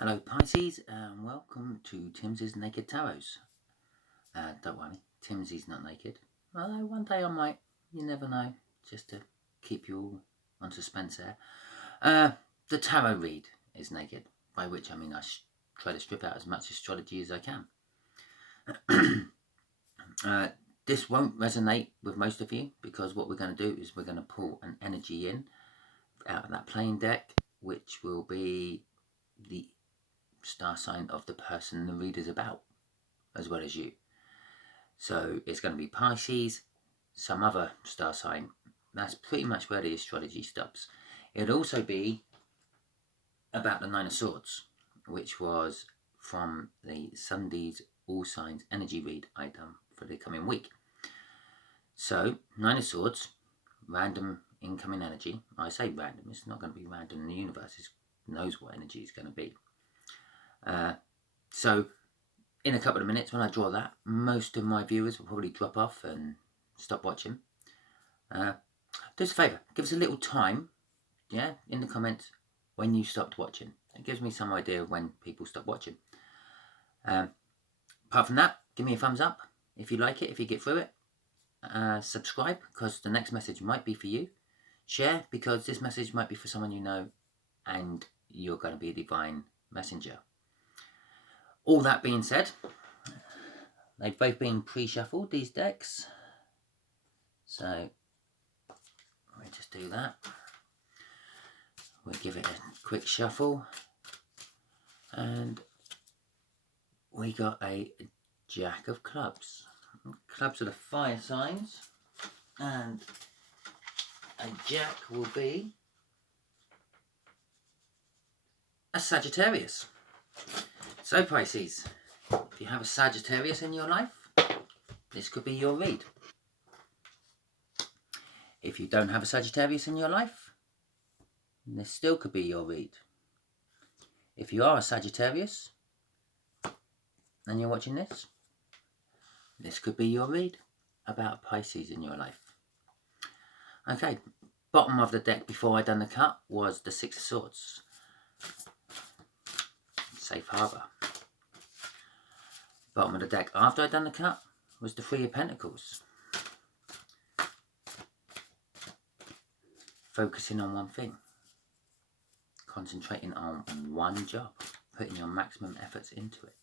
Hello Pisces and welcome to Timsy's Naked Tarots. Don't worry, Timsy's not naked. Although one day I might, you never know, just to keep you all on suspense there. The tarot read is naked, by which I mean I try to strip out as much astrology as I can. This won't resonate with most of you because what we're going to do is we're going to pull an energy in out of that plain deck, which will be the star sign of the person the read is about, as well as you. So it's going to be Pisces, some other star sign. That's pretty much where the astrology stops. It'll also be about the Nine of Swords, which was from the Sunday's All Signs energy read I done for the coming week. So, Nine of Swords, random incoming energy. I say random, it's not going to be random. The universe knows what energy is going to be. So, in a couple of minutes when I draw that, most of my viewers will probably drop off and stop watching. Do us a favour, give us a little time, in the comments when you stopped watching. It gives me some idea of when people stop watching. Apart from that, give me a thumbs up if you like it, if you get through it. Subscribe, because the next message might be for you. Share, because this message might be for someone you know and you're going to be a divine messenger. All that being said, they've both been pre-shuffled, these decks. So, let me just do that. We'll give it a quick shuffle. And we got a Jack of Clubs. Clubs are the fire signs. And a Jack will be a Sagittarius. So Pisces, if you have a Sagittarius in your life, this could be your read. If you don't have a Sagittarius in your life, this still could be your read. If you are a Sagittarius and you're watching this, this could be your read about Pisces in your life. Okay, bottom of the deck before I done the cut was the Six of Swords. Safe harbour. Bottom of the deck after I done the cut was the Three of Pentacles. Focusing on one thing. Concentrating on one job. Putting your maximum efforts into it.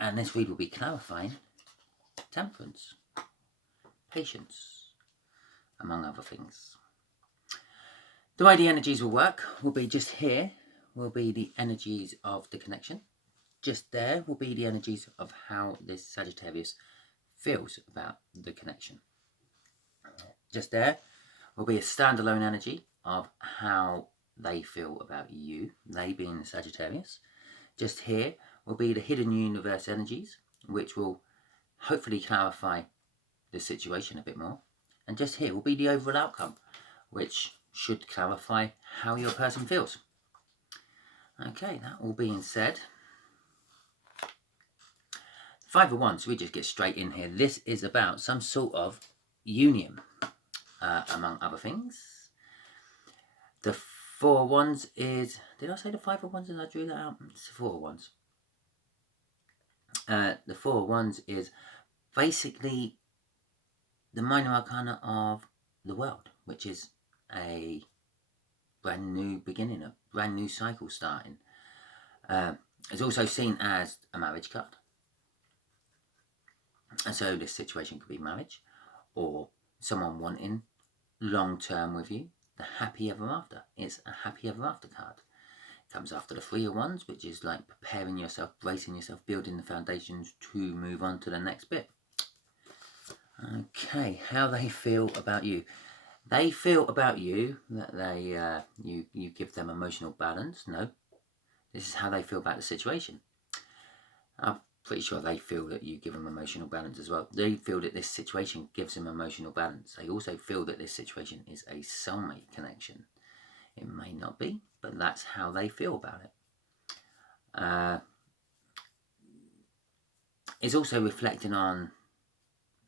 And this read will be clarifying temperance, patience, among other things. The way the energies will work will be just here will be the energies of the connection. Just there will be the energies of how this Sagittarius feels about the connection. Just there will be a standalone energy of how they feel about you, they being the Sagittarius. Just here will be the hidden universe energies, which will hopefully clarify the situation a bit more. And just here will be the overall outcome, which should clarify how your person feels. Okay, that all being said, Five of Wands, we just get straight in here. This is about some sort of union, among other things. The Four of Wands is, did I say the Five of Wands as I drew that out? It's the Four of Wands. The Four of Wands is basically the minor arcana of the world, which is a brand new beginning, a brand new cycle starting. It's also seen as a marriage card. And so this situation could be marriage or someone wanting long-term with you. The happy ever after. It's a happy ever after card. It comes after the Three of Wands, which is like preparing yourself, bracing yourself, building the foundations to move on to the next bit. Okay, how they feel about you. They feel about you that they you give them emotional balance. No, this is how they feel about the situation. I'm pretty sure they feel that you give them emotional balance as well. They feel that this situation gives them emotional balance. They also feel that this situation is a soulmate connection. It may not be, but that's how they feel about it. It's also reflecting on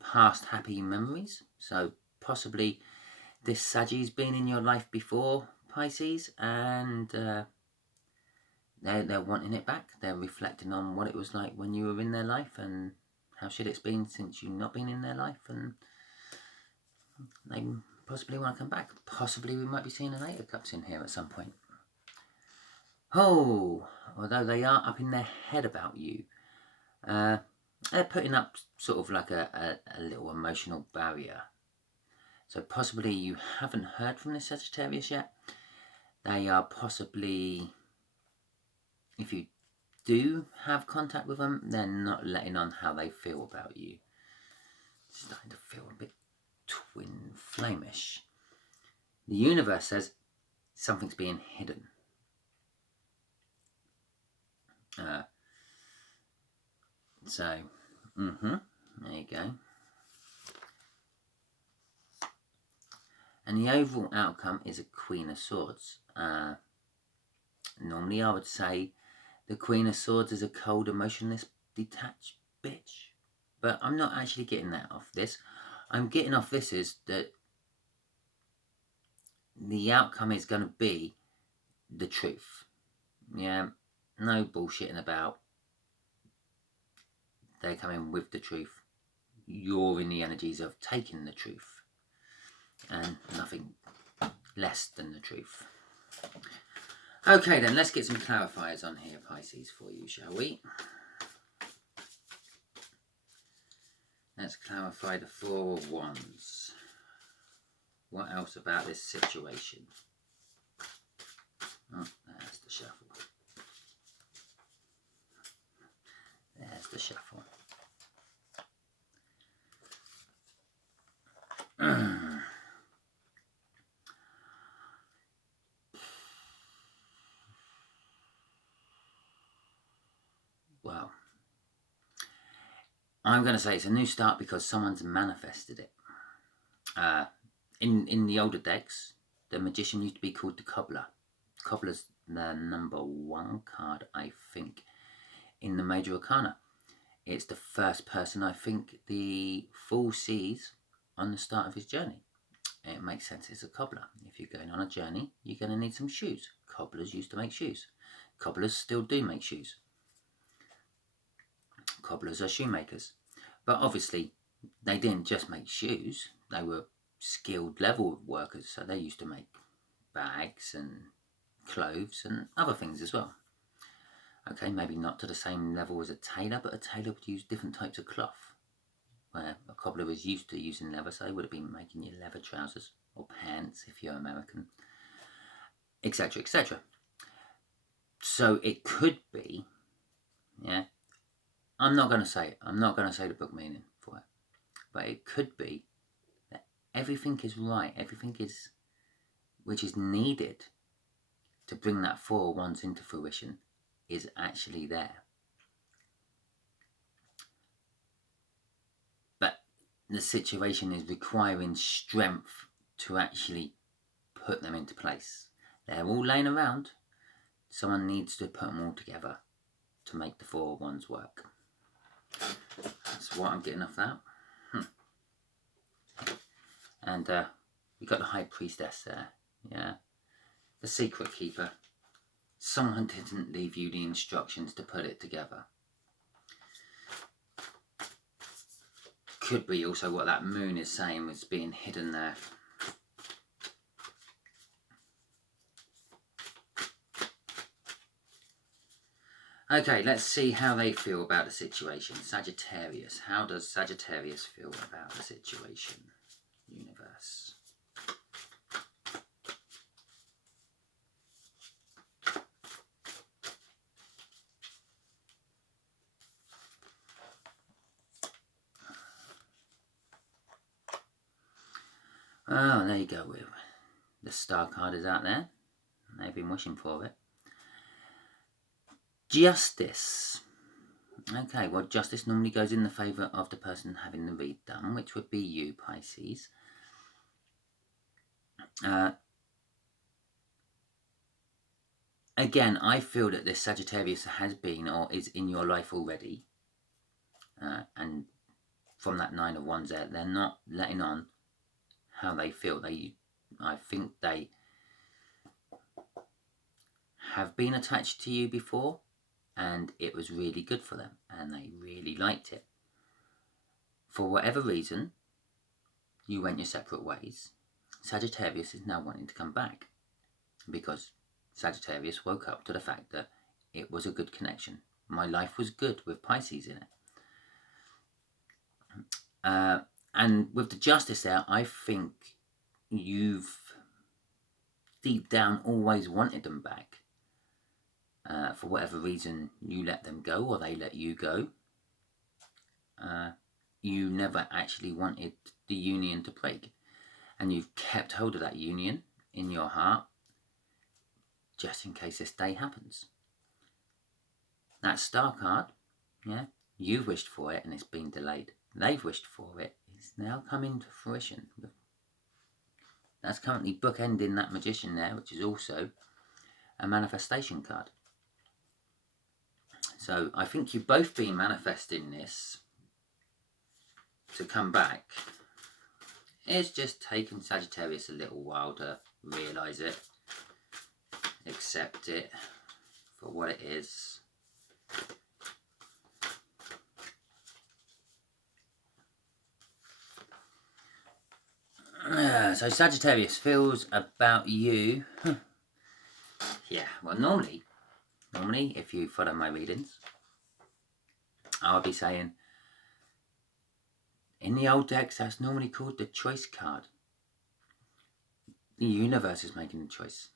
past happy memories. So possibly this Sagi's been in your life before, Pisces, and they're wanting it back. They're reflecting on what it was like when you were in their life and how shit it's been since you've not been in their life, and they possibly want to come back. Possibly we might be seeing an Eight of Cups in here at some point. Oh, although they are up in their head about you, they're putting up sort of like a little emotional barrier. So possibly you haven't heard from the Sagittarius yet. They are possibly, if you do have contact with them, they're not letting on how they feel about you. It's starting to feel a bit twin flamish. The universe says something's being hidden. There you go. And the overall outcome is a Queen of Swords. Normally I would say the Queen of Swords is a cold, emotionless, detached bitch. But I'm not actually getting that off this. I'm getting off this is that the outcome is going to be the truth. Yeah, no bullshitting about. They come in with the truth. You're in the energies of taking the truth. And nothing less than the truth. Okay then, let's get some clarifiers on here, Pisces, for you, shall we? Let's clarify the Four of Wands. What else about this situation? Oh, there's the shuffle. There's the shuffle. Well, I'm going to say it's a new start because someone's manifested it. In the older decks, the Magician used to be called the Cobbler. Cobbler's the #1 card, I think, in the Major Arcana. It's the first person I think the Fool sees on the start of his journey. It makes sense, it's a cobbler. If you're going on a journey, you're going to need some shoes. Cobblers used to make shoes. Cobblers still do make shoes. Cobblers are shoemakers. But obviously, they didn't just make shoes. They were skilled level workers. So they used to make bags and clothes and other things as well. Okay, maybe not to the same level as a tailor, but a tailor would use different types of cloth. Where a cobbler was used to using leather, so they would have been making you leather trousers or pants if you're American, etc., etc. So it could be, yeah, I'm not going to say it. I'm not going to say the book meaning for it. But it could be that everything is right, everything is, which is needed to bring that Four of Wands into fruition is actually there. But the situation is requiring strength to actually put them into place. They're all laying around. Someone needs to put them all together to make the Four of Wands work. That's what I'm getting off that. And we've got the High Priestess there. Yeah. The Secret Keeper. Someone didn't leave you the instructions to put it together. Could be also what that moon is saying was being hidden there. Okay, let's see how they feel about the situation. Sagittarius. How does Sagittarius feel about the situation? Universe. Oh, there you go. The Star card is out there. They've been wishing for it. Justice. Okay, well, justice normally goes in the favour of the person having the read done, which would be you, Pisces. Again, I feel that this Sagittarius has been or is in your life already. And from that Nine of Wands there, they're not letting on how they feel. I think they have been attached to you before, and it was really good for them, and they really liked it. For whatever reason, you went your separate ways. Sagittarius is now wanting to come back, because Sagittarius woke up to the fact that it was a good connection. My life was good with Pisces in it. And with the Justice there, I think you've deep down always wanted them back. For whatever reason, you let them go, or they let you go. You never actually wanted the union to break, and you've kept hold of that union in your heart just in case this day happens. That Star card, yeah, you've wished for it and it's been delayed. They've wished for it, it's now coming to fruition. That's currently bookending that Magician there, which is also a manifestation card. So I think you've both been manifesting this to come back. It's just taken Sagittarius a little while to realise it, accept it for what it is. So Sagittarius feels about you. Yeah, well normally if you follow my readings, I'll be saying in the old decks that's normally called the choice card. The universe is making the choice,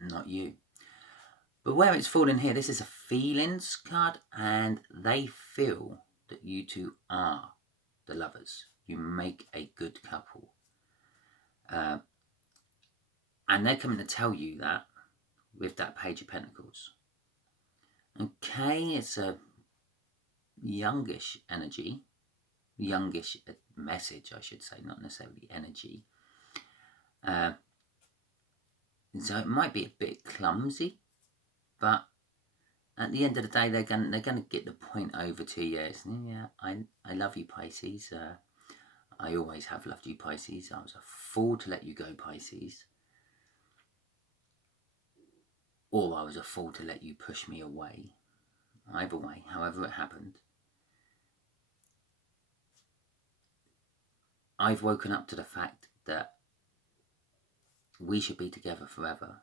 not you. But where it's fallen here, this is a feelings card, and they feel that you two are the lovers. You make a good couple. And they're coming to tell you that with that Page of Pentacles. Okay, it's a youngish energy. Youngish message, I should say, not necessarily energy. So it might be a bit clumsy, but at the end of the day, they're going to get the point over to you. It's, yeah, I love you, Pisces. I always have loved you, Pisces. I was a fool to let you go, Pisces. Or I was a fool to let you push me away. Either way, however it happened. I've woken up to the fact that we should be together forever.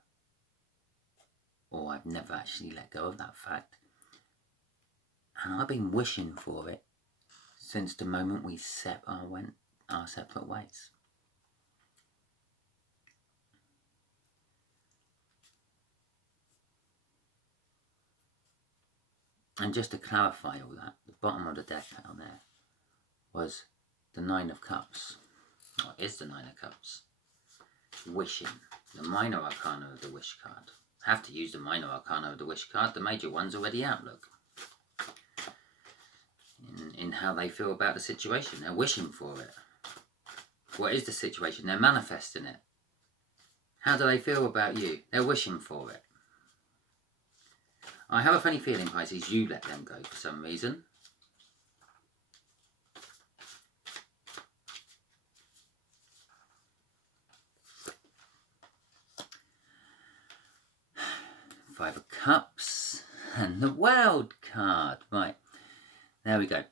Or I've never actually let go of that fact. And I've been wishing for it since the moment we went our separate ways. And just to clarify all that, the bottom of the deck out there was the Nine of Cups. Or is the Nine of Cups. Wishing. The minor arcana of the wish card. Have to use the minor arcana of the wish card. The major one's already out, look. In how they feel about the situation. They're wishing for it. What is the situation? They're manifesting it. How do they feel about you? They're wishing for it. I have a funny feeling, Pisces, you let them go for some reason. Five of Cups and the World card. Right, there we go.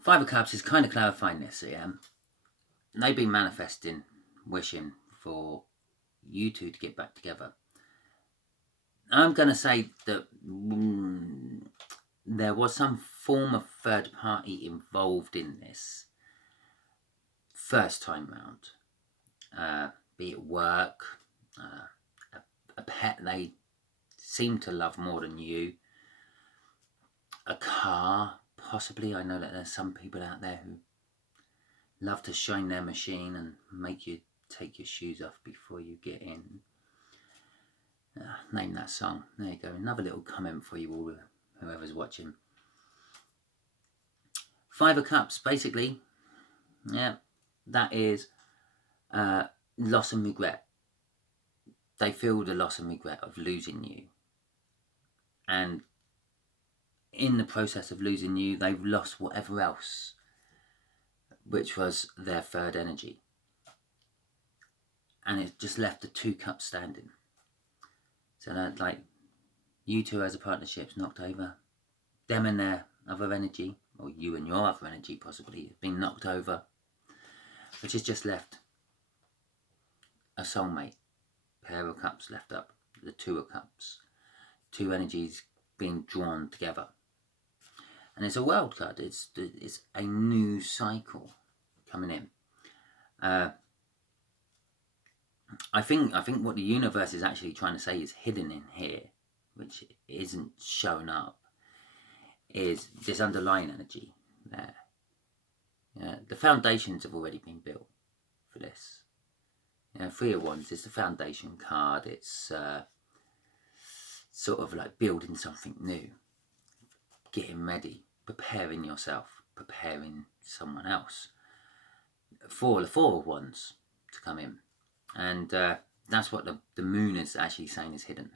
Five of Cups is kind of clarifying this, yeah. They've been manifesting, wishing for you two to get back together. I'm going to say that there was some form of third party involved in this first time round. Be it work, a pet they seem to love more than you, a car, possibly. I know that there's some people out there who love to shine their machine and make you take your shoes off before you get in. Name that song. There you go. Another little comment for you all, whoever's watching. Five of Cups, basically, yeah, that is loss and regret. They feel the loss and regret of losing you. And in the process of losing you, they've lost whatever else, which was their third energy. And it just left the 2 cups standing. So that, like, you two as a partnership's knocked over. Them and their other energy, or you and your other energy possibly, have been knocked over. Which has just left a soulmate. Pair of cups left up. The 2 of cups. 2 energies being drawn together. And it's a world card. It's a new cycle coming in. I think what the universe is actually trying to say is hidden in here, which isn't shown up, is this underlying energy there. Yeah, the foundations have already been built for this. 3 of Wands is the foundation card. It's sort of like building something new, getting ready, preparing yourself, preparing someone else for the 4 of Wands to come in. And that's what the moon is actually saying is hidden.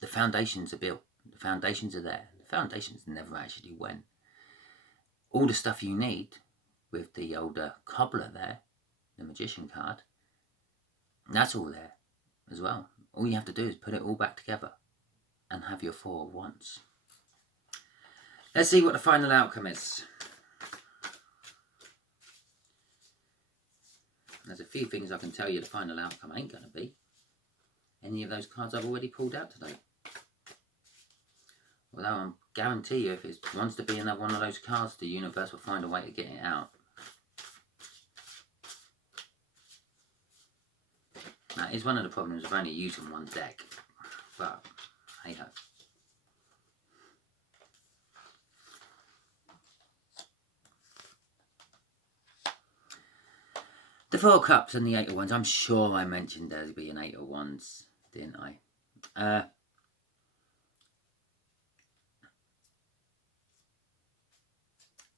The foundations are built. The foundations are there. The foundations never actually went. All the stuff you need with the older cobbler there, the magician card, that's all there as well. All you have to do is put it all back together and have your 4 of Wands. Let's see what the final outcome is. There's a few things I can tell you the final outcome ain't going to be. Any of those cards I've already pulled out today. Although I guarantee you if it wants to be another one of those cards, the universe will find a way to get it out. That is one of the problems of only using one deck. But, hey ho. The 4 of Cups and the 8 of Wands. I'm sure I mentioned there'd be an 8 of Wands, didn't I?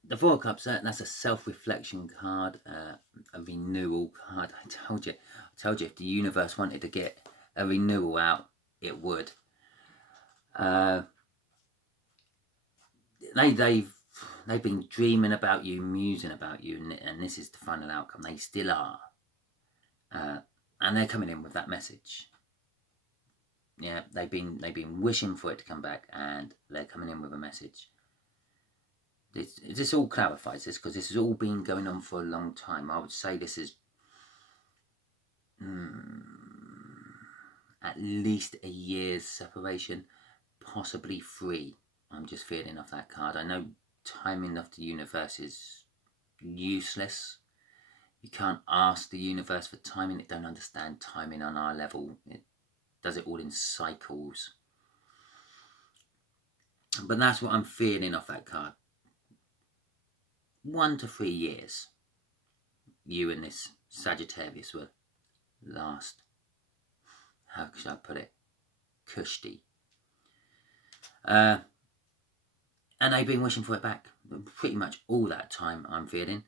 The 4 of Cups, that's a self-reflection card, a renewal card. I told you if the universe wanted to get a renewal out, it would. They've been dreaming about you, musing about you, and this is the final outcome. They still are. And they're coming in with that message. Yeah, they've been wishing for it to come back, and they're coming in with a message. This all clarifies this, because this has all been going on for a long time. I would say this is at least a year's separation, possibly 3. I'm just feeling off that card. I know timing of the universe is useless. You can't ask the universe for timing. It don't understand timing on our level. It does it all in cycles. But that's what I'm feeling off that card. 1 to 3 years you and this Sagittarius will last. How should I put it? Cushy. And they've been wishing for it back pretty much all that time, I'm feeling.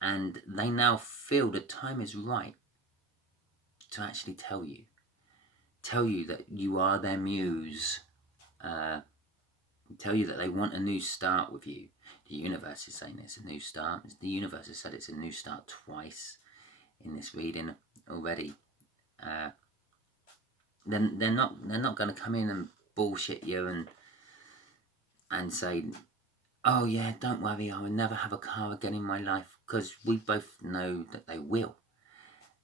And they now feel the time is right to actually tell you that you are their muse. Tell you that they want a new start with you. The universe is saying it's a new start. The universe has said it's a new start twice in this reading already. Then they're not going to come in and bullshit you and say, oh yeah, don't worry, I will never have a car again in my life, because we both know that they will.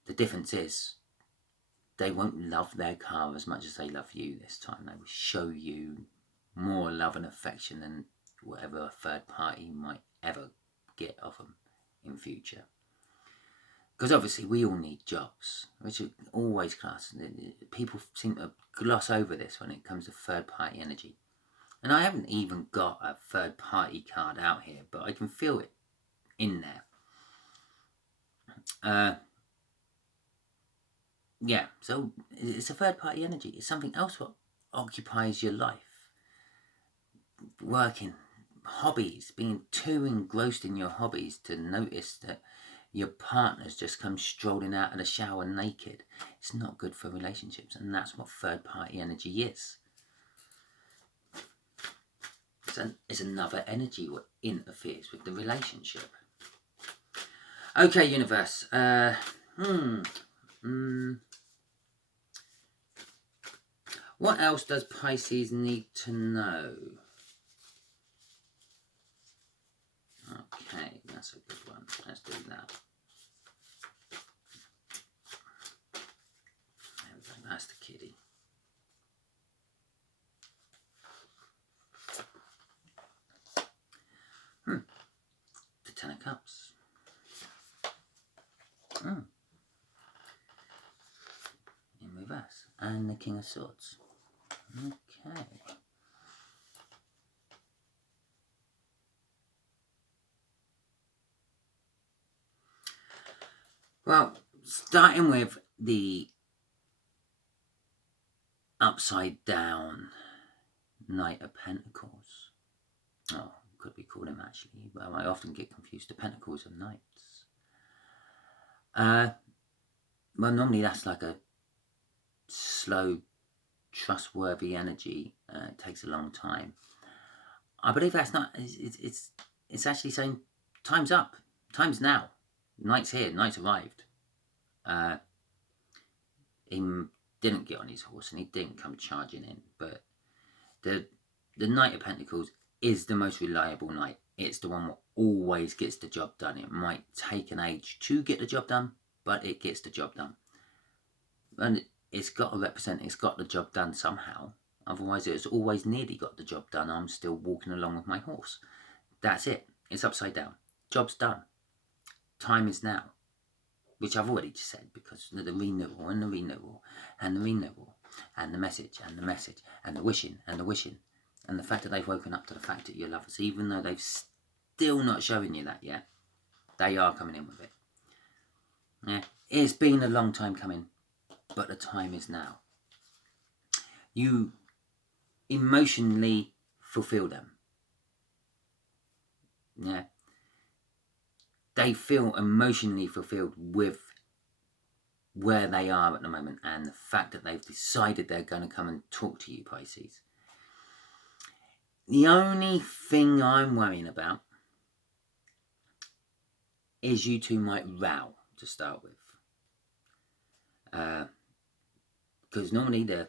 The difference is they won't love their car as much as they love you this time. They will show you more love and affection than whatever a third party might ever get of them in future. Because obviously we all need jobs, which are always classed. People seem to gloss over this when it comes to third party energy. And I haven't even got a third party card out here, but I can feel it in there. Yeah, so it's a third party energy. It's something else what occupies your life. Working, hobbies, being too engrossed in your hobbies to notice that your partner's just come strolling out of the shower naked. It's not good for relationships, and that's what third party energy is. It's another energy what interferes with the relationship. Okay, universe. What else does Pisces need to know? Okay, that's a good one. Let's do that. There we go. That's the kitty. The Ten of Cups. In reverse. And the King of Swords. Okay. Well, starting with the upside down Knight of Pentacles. Oh, could be called him actually, but I often get confused the Pentacles and Knights. Well, normally that's like a slow, trustworthy energy. It takes a long time. I believe that's not. It's actually saying time's up. Time's now. Night's here. Night's arrived. He didn't get on his horse and he didn't come charging in. But the Knight of Pentacles is the most reliable knight. It's the one that always gets the job done. It might take an age to get the job done, but it gets the job done. And it's got to represent it's got the job done somehow. Otherwise, it's always nearly got the job done. I'm still walking along with my horse. That's it. It's upside down. Job's done. Time is now. Which I've already just said, because the renewal and the renewal and the renewal and the message and the message and the wishing and the wishing and the fact that they've woken up to the fact that you're lovers, even though they've still not showing you that yet, they are coming in with it. Yeah, it's been a long time coming, but the time is now. You emotionally fulfill them. Yeah. They feel emotionally fulfilled with where they are at the moment and the fact that they've decided they're going to come and talk to you, Pisces. The only thing I'm worrying about is you two might row to start with. Because normally the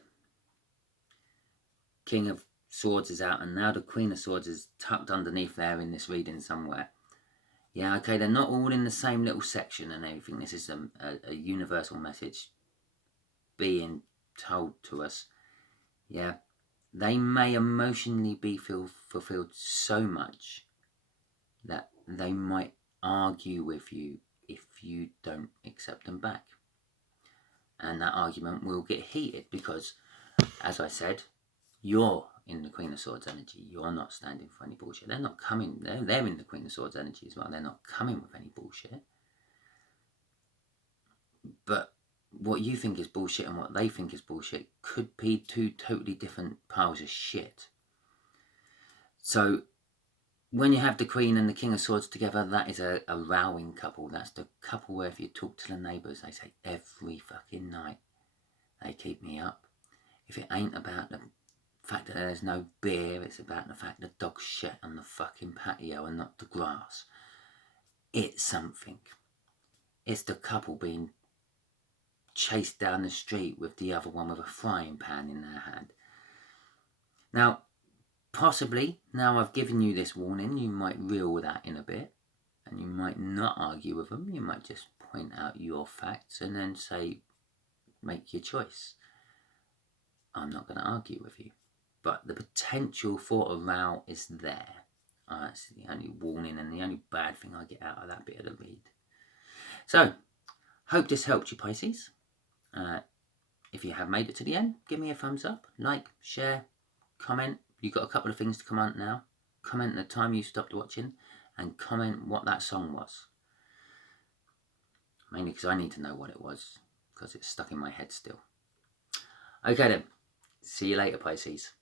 King of Swords is out and now the Queen of Swords is tucked underneath there in this reading somewhere. Yeah, okay, they're not all in the same little section and everything. This is a universal message being told to us. Yeah, they may emotionally be fulfilled so much that they might argue with you if you don't accept them back. And that argument will get heated because, as I said, you're in the Queen of Swords energy. You're not standing for any bullshit. They're not coming. They're in the Queen of Swords energy as well. They're not coming with any bullshit. But what you think is bullshit and what they think is bullshit could be two totally different piles of shit. So when you have the Queen and the King of Swords together, that is a rowing couple. That's the couple where if you talk to the neighbours, they say every fucking night they keep me up. If it ain't about the fact that there's no beer, it's about the fact the dog's shit on the fucking patio and not the grass. It's something. It's the couple being chased down the street with the other one with a frying pan in their hand. Now, possibly, now I've given you this warning, you might reel that in a bit and you might not argue with them. You might just point out your facts and then say, make your choice. I'm not going to argue with you. But the potential for a row is there. That's the only warning and the only bad thing I get out of that bit of the read. So, hope this helped you, Pisces. If you have made it to the end, give me a thumbs up, like, share, comment. You've got a couple of things to comment now. Comment the time you stopped watching and comment what that song was. Mainly because I need to know what it was because it's stuck in my head still. Okay then, see you later, Pisces.